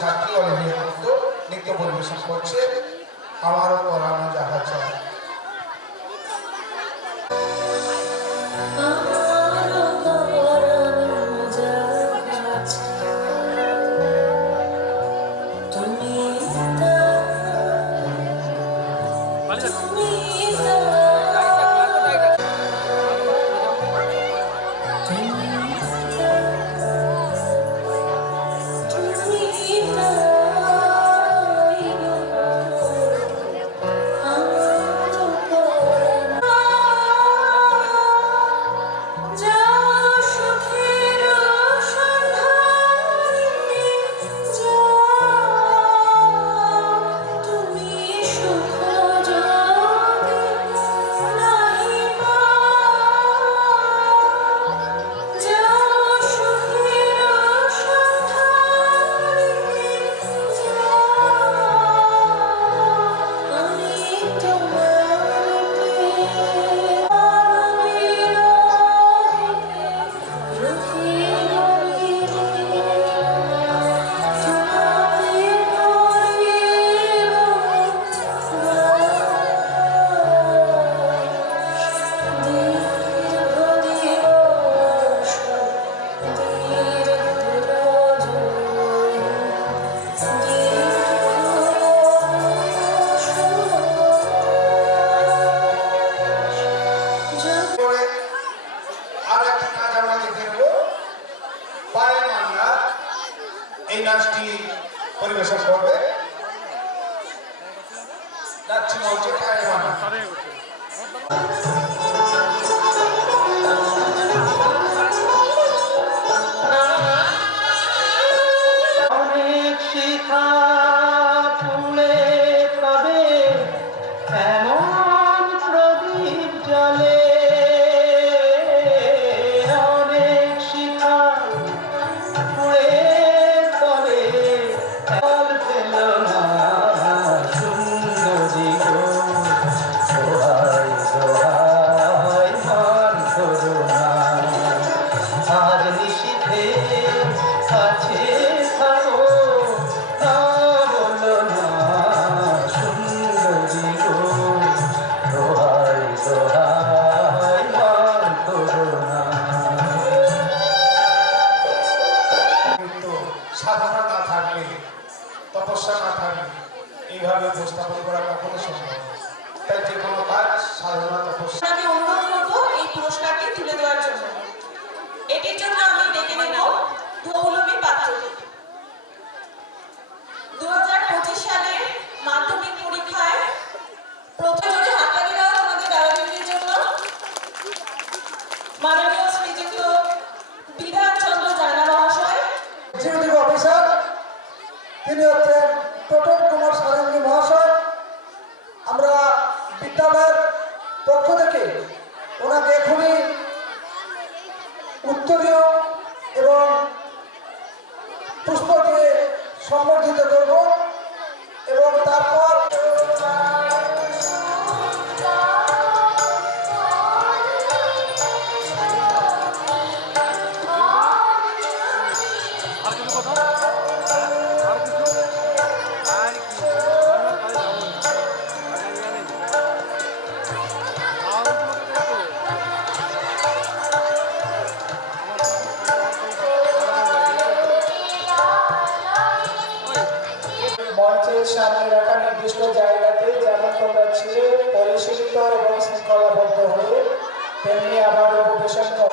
ছাত্রী অলিভিয়া দত্ত নৃত্য পরিবেশন করছে আমারও পরানো যাহা চায়। এই নাচটি পরিবেশন করবে নাচটি বলছে পায়ে মানা। অনেক শিখা পুড়ে তবে এমন প্রদীপ জ্বলে, অনেক শিখা পুড়ে তবে ফল পেল না সুন্দরী গো, দোহাই দোহাই মান করো না, আজ নিশীথে কাছে থাকো না বলো না সুন্দরী গো, দোহাই দোহাই মান করো না। কিন্তু সাধনা না থাকলে, তপস্যা না থাকলে এইভাবে উপস্থাপন করা কখনো সম্ভব। তাই যে কোনো কাজ সাধনা তপস্যা। আমি অনুরোধ করবো এই পুরস্কারটি তুলে দেওয়ার জন্য। এটির জন্য আমি ডেকে নেব পৌলমী পাত্রকে। 2025 সালের মাধ্যমিক পরীক্ষায় প্রথম হাততালি দেওয়া তোমাদের দাদাদিদির জন্য। মাননীয় শ্রীযুক্ত বিধান চন্দ্র জানা মহাশয়, এক্সিকিউটিভ অফিসার, তিনি হচ্ছেন টোটন কুমার সারেঙ্গী মহাশয়। আমরা বিদ্যালয়ের পক্ষ থেকে ওনাকে এখনই উত্তরীয় এবং পুষ্প দিয়ে সম্বর্ধিত করব এবং তারপর মঞ্চের সামনে রাখা নির্দিষ্ট জায়গাতে যেমন তোমরা ছিলে পরিশীলিত এবং শৃঙ্খলাবদ্ধ হয়ে, তেমনি আবার উপবেশন কর।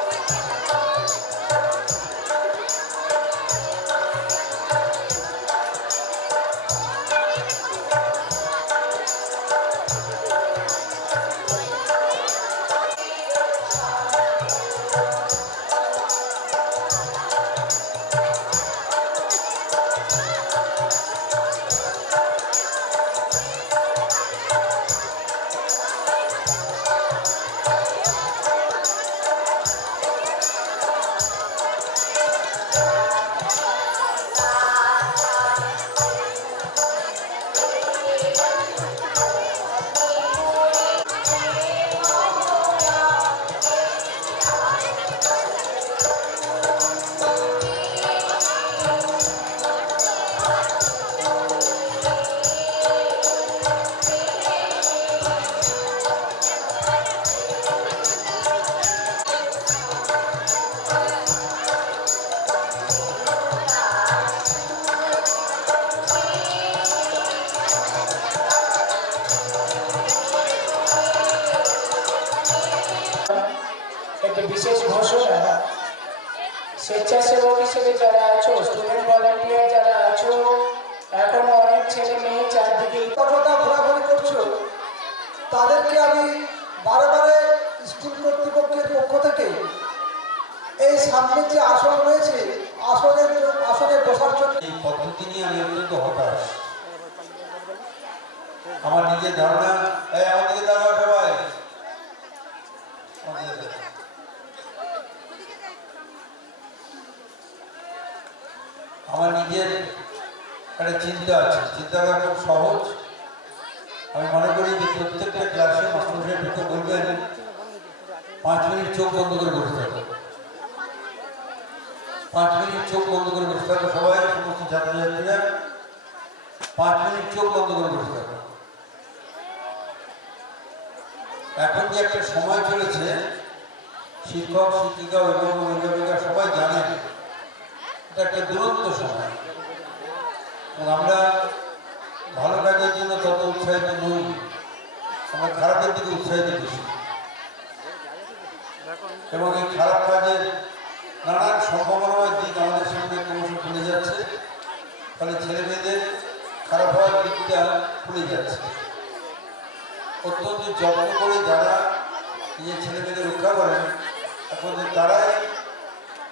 সামনে যে আসন রয়েছে আসনে বসার জন্য এই পদ্ধতি নিয়ে আমি অত্যন্ত হতাশ। আমার নিজের ধারণা, আমাদেরকে দেখাও সবাই, আমার নিজের একটা চিন্তা আছে, চিন্তাটা খুব সহজ। আমি মনে করি যে প্রত্যেকটা ক্লাসে মাস্টারমশাই ঢুকে বলবেন 5 মিনিট চোখ বন্ধ করে বসে থাকো, 5 মিনিট চোখ বন্ধ করে বসে থাকো, সবাই সমস্ত ছাত্রছাত্রীরা 5 মিনিট চোখ বন্ধ করে বসে থাকো। এখন যে একটা সময় চলেছে, শিক্ষক শিক্ষিকা অভিভাবক অভিভাবিকা সবাই জানেন এটা একটা দুরন্ত সময়, এবং আমরা ভালো কাজের জন্য তত উৎসাহিত নই, আমরা খারাপের দিকে উৎসাহিত বেশি, এবং এই খারাপ কাজের নানান সম্ভাবনাময় দিক আমাদের সামনে ক্রমশ খুলে যাচ্ছে, ফলে ছেলে মেয়েদের খারাপ হওয়ার দিকটা খুলে যাচ্ছে। অত্যন্ত যত্ন করে যারা নিজের ছেলে মেয়েদের রক্ষা করেন, এখন যে তারাই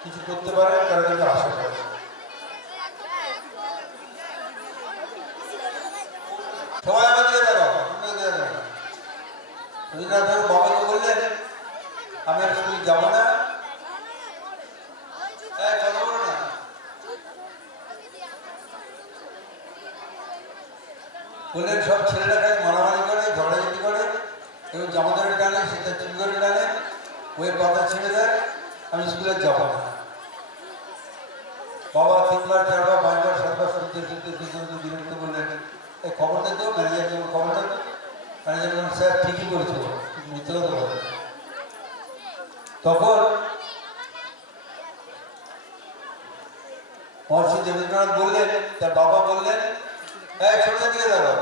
কিছু করতে পারেন তারা কিন্তু আশা করেন। সবাই আমাদেরকে দেখাও, রবীন্দ্রনাথ ঠাকুর বাবাকে বললেন আমি আর স্কুল যাবো না, চলো না। বললেন সব ছেলেরা খালি মারামারি করে, ঝগড়াঝাটি করে, কেউ জামা ধরে টানে, সেটা চুল ধরে টানে, ওই কথা ছেড়ে দেয়, আমি স্কুলে যাবো না। বাবা 3 বার 4 বার 5 বার 7 বার শুনতে বিরক্ত করলেন, এই খবরটা তো ম্যানেজার যেমন খবরটা, ম্যানেজার যেমন স্যার ঠিকই করেছিল, মিথ্যে কথা বলে। তখন মহর্ষি দেবেন্দ্রনাথ বললেন, তার বাবা বললেন, ছোটদের দিকে দাঁড়াও।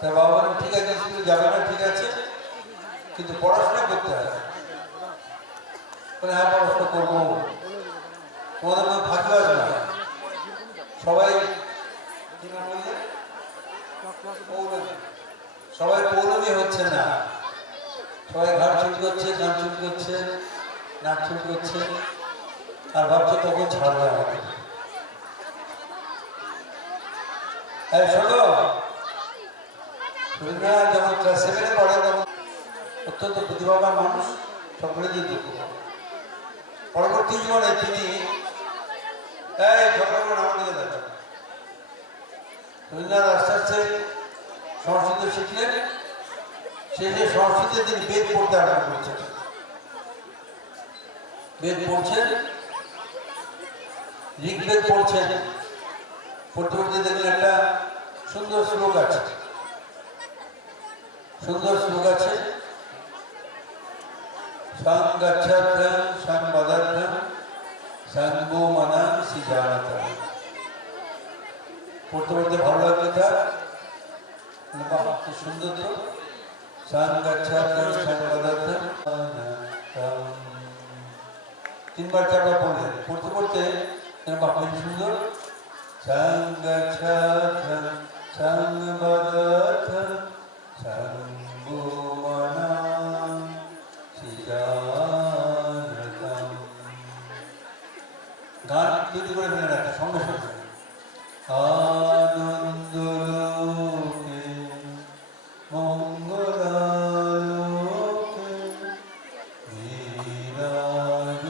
তার বাবা বললেন ঠিক আছে স্কুলে যাবে না, ঠিক আছে, কিন্তু পড়াশোনা করতে হবে। বলে হ্যাঁ পড়াশোনা করবো, তোমাদের মধ্যে ফাঁকিবাজ না, সবাই সবাই পৌলমী হচ্ছে না, সবাই ঘাট চুরি করছে, গান চুরি করছে, নাচ চুরি করছে, আর ভাবছে তখন ছাড়বে আমাকে। শোনো, রবীন্দ্রনাথ যখন ক্লাস 7-এ পড়ে তখন অত্যন্ত প্রতিভাবান মানুষ, সকলে দিয়ে দুঃখ। পরবর্তী জীবনে তিনি রবীন্দ্রনাথ আস্তে আস্তে সংস্কৃত শিখলেন, শেষে সংস্কৃতে তিনি বেদ পড়তে আরম্ভ করেছেন। বেদ পড়ছেন, ঋগ্বেদ পড়ছেন, পড়তে পড়তে দেখলেন একটা সুন্দর শ্লোক আছে, সংগচ্ছাত্রং সংবদত্রং সংগো মনং সিজানতং। পড়তে পড়তে ভালো লাগলো তার, খুব সুন্দর তো, সংগচ্ছাত্রং সংবদত্রং 3 বার 4 বার পড়লেন, পড়তে পড়তে খুব সুন্দর, সংগচ্ছাত্রং সংবদত্রং সংগো মনং সিজানতং। গান তৈরি করে ফেলেন একটা সঙ্গে সঙ্গে, আনন্দলোকে মঙ্গলালোকে বিরাজ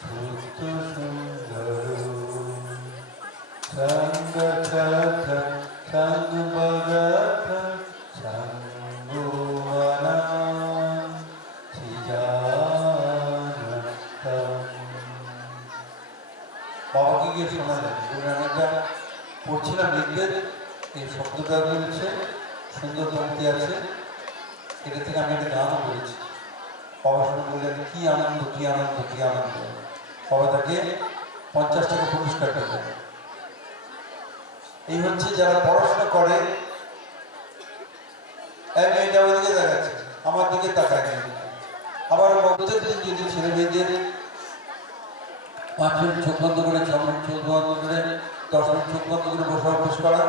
সুস্থ সুন্দর সংগচ্ছাত্রং সংবদত্রং সংগো মনং সিজানতং। বাবাকে গিয়ে শোনালেন, একটা পড়ছিলাম ঋগ্বেদ, এই শব্দটা রয়েছে, সুন্দর পঙ্ক্তি আছে, এটা থেকে আমি একটা গানও করেছি। বাবা শুনে বললেন কি আনন্দ, কি আনন্দ, কি আনন্দ। বাবা তাকে 50 টাকা পুরস্কার দিলেন। এই হচ্ছে যারা পড়াশোনা করে, মেয়েটা ওইদিকে দেখাচ্ছে, আমার দিকে তাকায় নেই। আবার প্রত্যেক দিন যদি ছেলে মেয়েদের 5 মিনিট চোখ বন্ধ করে, 6 মিনিট চোখ বন্ধ করে, 10 মিনিট চোখ বন্ধ করে বসে অভ্যাস করা,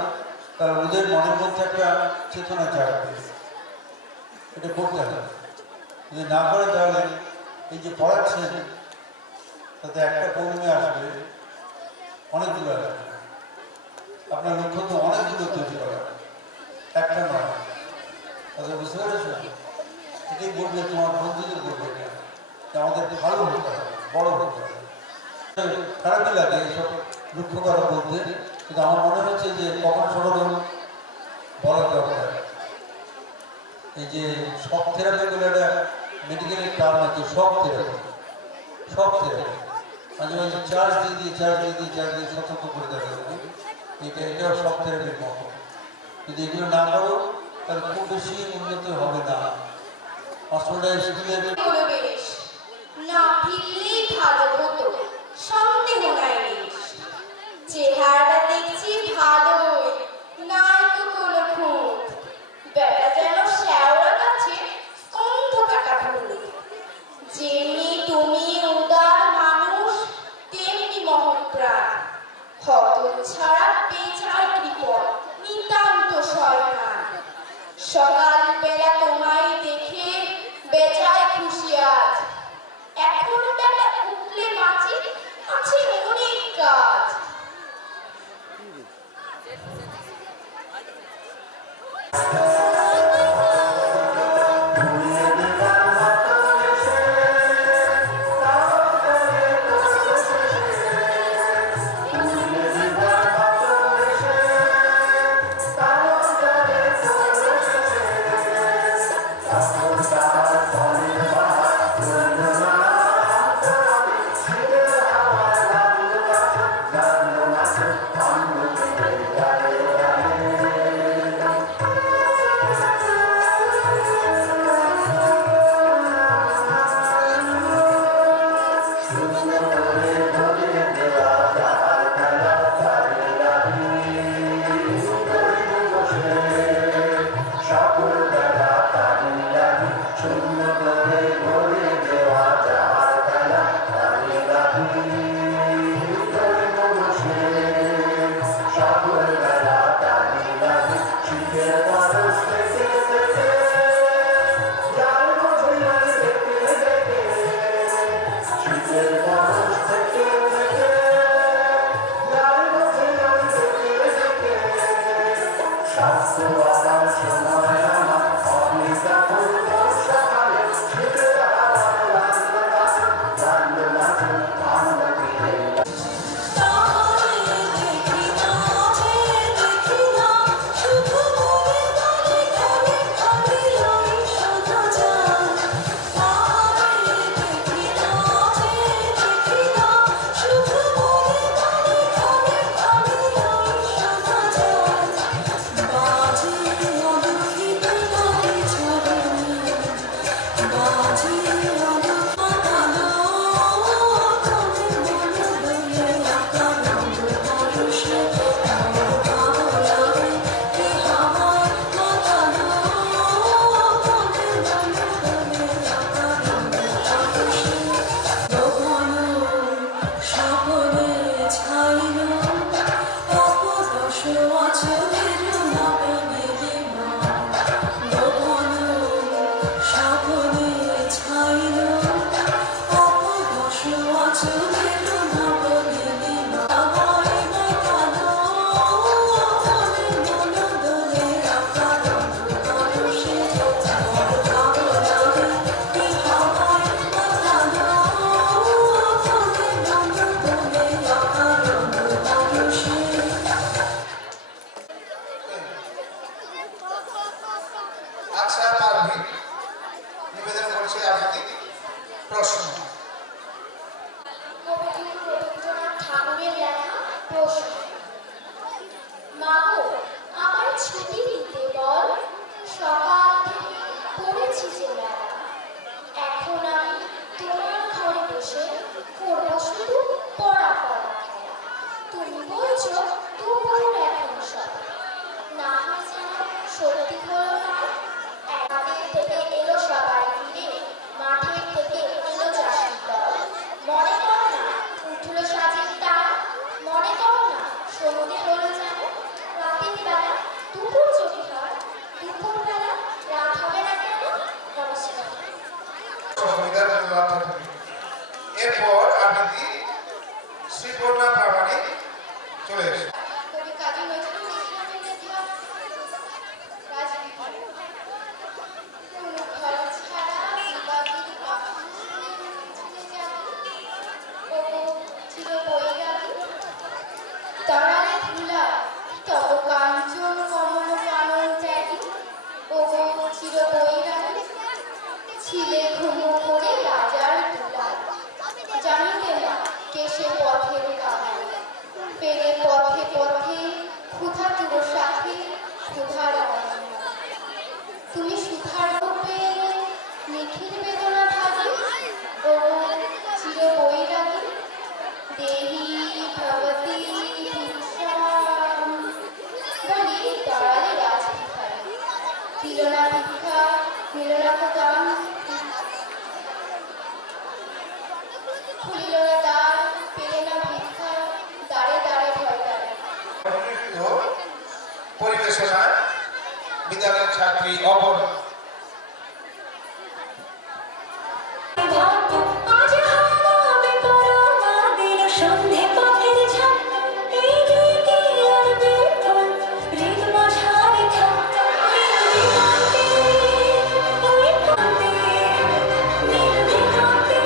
তাহলে ওদের মনের মধ্যে একটা চেতনা জাগবে। এটা করতে হবে। যদি না করে তাহলে এই যে পড়াচ্ছেন তাতে একটা কর্মী আসবে, অনেকগুলো আসবে। আপনার লক্ষ্য তো অনেকগুলো তৈরি করা, একটা নয়। তাদের বুঝতে পেরেছ? এটাই বলবে, তোমার বন্ধুদের বলবে যে আমাদের ভালো হতে হবে, বড় হতে হবে। খারাপই লাগে এইসব লক্ষ্য করা বলতে, কিন্তু আমার মনে হচ্ছে যে কখন ছোট বড় দরকার। এই যে শক থেরাপিগুলো একটা মেডিকেলের টার্ম আছে, শক থেরাপি। শক থেরাপি মাঝে মাঝে চার্জ দিয়ে সতর্ক করে দেখা যাবে। এটাও শক থেরাপির মতো। যদি এগুলো না করো তাহলে খুব বেশি উন্নতি হবে না। হসপিটাল স্কুলের হলো বেশ, না ফিরলেই ভালো হতো, সন্দেহ নাই বেশ। চেহারাটা দেখছি ভালোই, নাই তো কোনো খুঁত। বেটা যেন শ্যাওড়া গাছে স্কন্ধ কাটা ভুল। যেমনি তুমি উদার মানুষ, তেমনি মহৎ প্রাণ। হতচ্ছাড়া বেচার কৃপণ, নিতান্ত শয়তান। সকাল বেলা তোমায় দেখে বেচায় খুশি আজ। এখন বেলা উঠলে মাঝে আছে অনেক কাজ। আচ্ছা পারভিন, নিবেদন করছি আবৃত্তি প্রশ্ন। কবিগুরু রবীন্দ্রনাথ ঠাকুরের লেখা প্রশ্ন। মা গো, আমার ছুটি দিতে বল, সকাল থেকে পড়েছি যে বেলা। এখন আমি তোমার ঘরে বসে করবো শুধু পড়া পড়া খেলা। তুমি বলছো দুপুর এখন সব, না হয় যেন সত্যি হলো না। মাঠের থেকে এলো সবাই ফিরে, মাঠের থেকে এলো চাষির দল। মনে কর না উঠলো সাজের তারা, মনে কর না সন্ধে হলো যেন। রাতের বেলা দুপুর যদি হয়, দুপুর বেলা রাত হবে না কেন? এরপর আবৃত্তি শ্রীপূর্ণা প্রামাণিক চলে এসে কবি কাজী নজরুল ইসলামের লেখা রাজনীতি। কোনো ঘর ছাড়া বিবাদী পাখি ছিলে জানি, ওগো চির বৈরাগী। তারালে ধুলা তব কাঞ্চন কমল কানন ত্যাগী, ওগো চির বৈরাগী। ছিলে ঘুম করে রাজার দুলাল, জানিতে না কেশে পথের গান। পেরে পথে পথে ক্ষুধা তুর সাথে ক্ষুধার অন্ন। তুমি সুধার রূপে নিখিল বেদনা ভাগি, ও চির বৈরাগী। দেহি ভবতি ভিক্ষাম বলি দাঁড়ালে রাজভিখারি। দিল না ভিক্ষা নিল না দান, খুলিল না দ্বার পেলে না ভিক্ষা, দাঁড়ে দাঁড়ে ভয় দাঁড়ে। নৃত্য পরিবেশনায় বিদ্যালয়ের ছাত্রী অপর আজ হারাবে পরমা দিল সন্ধে পথের ঝাঁক, এই দিকে আর বের হৃদ মাঝারে থাক। ওই প্রান্তে নীল দিগন্তে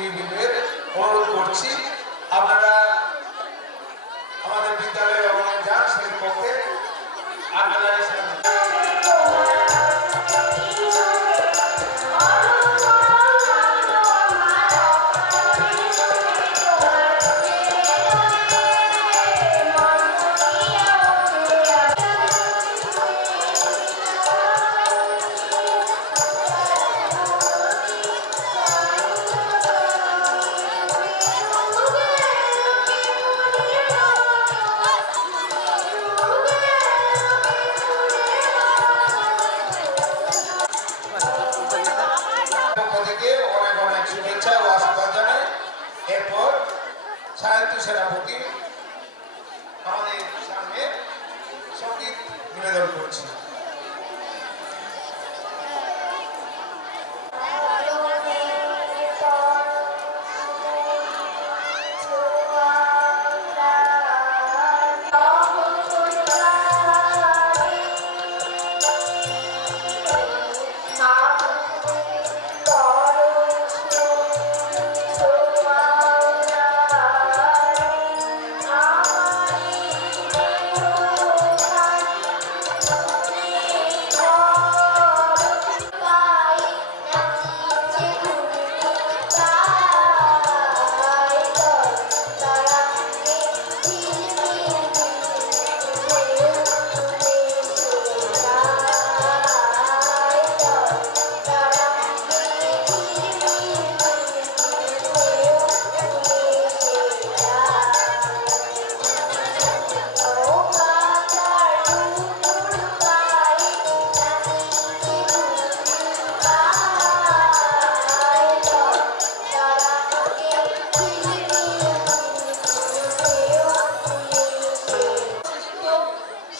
এগিয়ে দিবেন অনুরোধ করছি। আপনারা আমাদের বিদ্যালয়ে অনেক যান সেই পক্ষে আপনারা পক্ষ থেকে অনেক অনেক শুভেচ্ছা ও আশীর্বাদ জানাই। এরপর সাহিত্য সেনাপতি আমাদের সামনে সঙ্গীত নিবেদন করছি।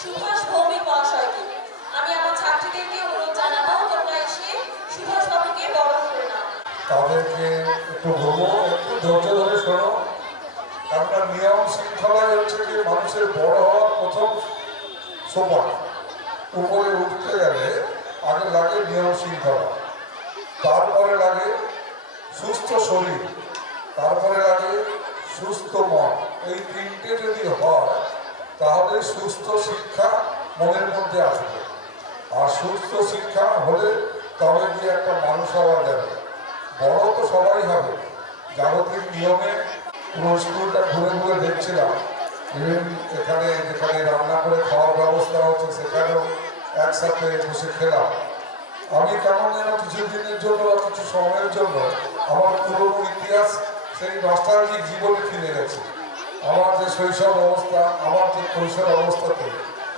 সুভাষ ভৌমিক মহাশয়কে আমি আমার ছাত্রীদেরকে অনুরোধ জানাবো তোমরা এসে সুভাষ বাবুকে বরণ করে নাও। তাদেরকে একটু বলবো, একটু ধৈর্য ধরে শোনো। আপনার নিয়ম শৃঙ্খলায় হচ্ছে যে মানুষের বড় হওয়ার প্রথম সোপান। উপরে উঠতে গেলে আগে লাগে নিয়ম শৃঙ্খলা, তারপরে লাগে সুস্থ শরীর, তারপরে লাগে সুস্থ মন। এই তিনটে যদি হয় তাহলে সুস্থ শিক্ষা মনের মধ্যে আসবে। আর সুস্থ শিক্ষা হলে তবে গিয়ে একটা মানুষ হওয়া যাবে। বড় তো সবাই হবে। জাগতিক নিয়মে পুরো স্কুলটা ঘুরে ঘুরে দেখছিলাম। ইভেন এখানে যেখানে রান্না করে খাওয়ার ব্যবস্থা হচ্ছে সেখানেও একসাথে বসে খেলাম। আমি কেমন যেন কিছু দিনের জন্য বা কিছু সময়ের জন্য আমার পুরনো ইতিহাস সেই নস্টালজিক জীবনে ফিরে গেছে। আমার যে শৈশব অবস্থা, আমার যে কৈশোর অবস্থাতে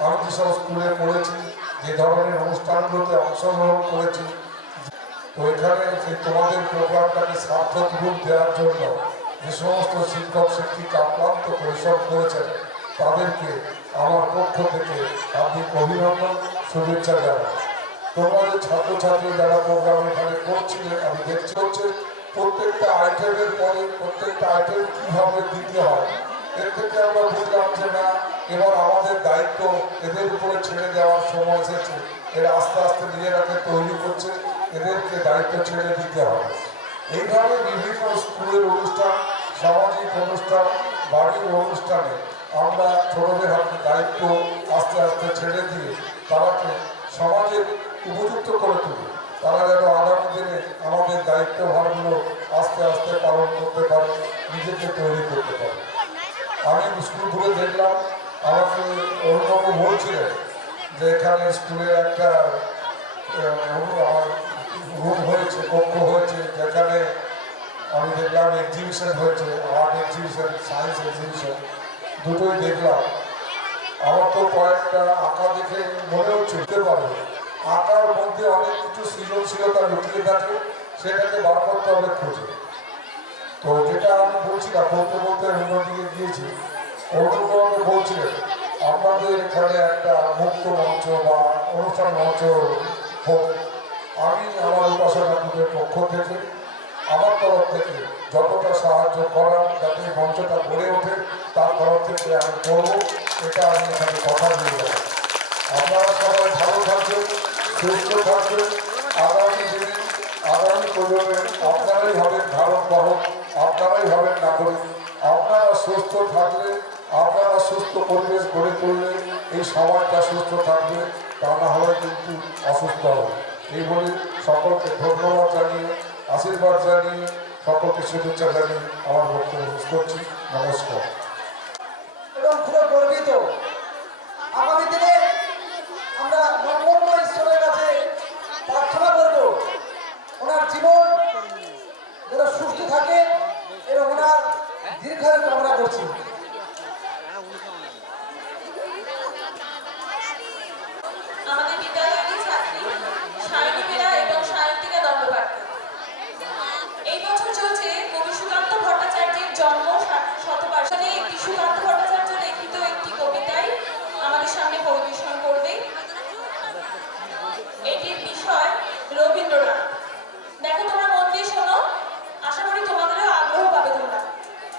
আমি যেসব স্কুলে পড়েছি, যে ধরনের অনুষ্ঠানগুলোতে অংশগ্রহণ করেছি, তো এখানে সেই তোমাদের প্রোগ্রামটাকে সার্থক রূপ দেওয়ার জন্য যে সমস্ত শিক্ষক শিক্ষিকা আক্রান্ত পরিশ্রম করেছেন তাদেরকে আমার পক্ষ থেকে হার্দিক অভিনন্দন, শুভেচ্ছা জানাই। তোমাদের ছাত্রছাত্রী যারা প্রোগ্রাম এখানে করছিলেন আমি দেখছি হচ্ছে প্রত্যেকটা আইটেমের পরে প্রত্যেকটা আইটেম কীভাবে দিতে হয়। এর থেকে আমরা বুঝলাম যে না, এবার আমাদের দায়িত্ব এদের উপরে ছেড়ে দেওয়ার সময় এসেছে। এরা আস্তে আস্তে নিজেরাকে তৈরি করছে, এদেরকে দায়িত্ব ছেড়ে দিতে হবে। এইভাবে বিভিন্ন স্কুলের অনুষ্ঠান, সামাজিক অনুষ্ঠান, বাড়ির অনুষ্ঠানে আমরা ছোটদের হাতে দায়িত্ব আস্তে আস্তে ছেড়ে দিয়ে তারাকে সমাজের উপযুক্ত করে তুলি। তারা যেন আগামী দিনে আমাদের দায়িত্বভারগুলো আস্তে আস্তে পালন করতে পারে, নিজেকে তৈরি করতে পারে। আমি স্কুল ঘুরে দেখলাম, আমাকে অরুণবাবু বলছিলেন যে এখানে স্কুলে একটা আমার রুম হয়েছে, কক্ষ হয়েছে, যেখানে আমি দেখলাম এক্সিবিশন হয়েছে, আর্ট এক্সিবিশন, সায়েন্স এক্সিবিশন, দুটোই দেখলাম। আমার তো কয়েকটা আঁকা দেখে মনে হচ্ছে হতে পারে আঁকার মধ্যে অনেক কিছু সৃজনশীলতা লুকিয়ে থাকে, সেটাকে বার করতে হবে খুঁজে। তো যেটা আমি বলছিলাম, বলতে বলতে অন্যদিকে গিয়েছি, অন্যভাবে বলছিলেন আমাদের এখানে একটা মুক্ত মঞ্চ বা অনুষ্ঠান মঞ্চ হোক। আমি আমার উপাসনা গ্রুপের পক্ষ থেকে আমার তরফ থেকে যতটা সাহায্য করার যাতে মঞ্চটা গড়ে ওঠে তার তরফ থেকে আমি করবো, এটা আমি এখানে কথা দিয়ে দেবো। আপনারা সবাই ভালো থাকবেন, সুস্থ থাকবেন। আগামী দিনে আগামী প্রজন্মে আপনারাই হবেন ধারক বাহক, আপনারাই হবেন নাগরিক। আপনারা সুস্থ থাকলে, আপনারা সুস্থ পরিবেশ গড়ে তুললে এই সমাজটা সুস্থ থাকবে, তা না হলে কিন্তু অসুস্থ হবে। এই বলে সকলকে ধন্যবাদ জানিয়ে, আশীর্বাদ জানিয়ে, সকলকে শুভেচ্ছা জানিয়ে আমার বক্তব্য শেষ করছি। নমস্কার। এবং খুব গর্বিত আগামী দিনে আমরা মঙ্গলময় ঈশ্বরের কাছে প্রার্থনা করব ওনার জীবন যেন সুস্থ থাকে এবং ওনার দীর্ঘায়ু কামনা করছি।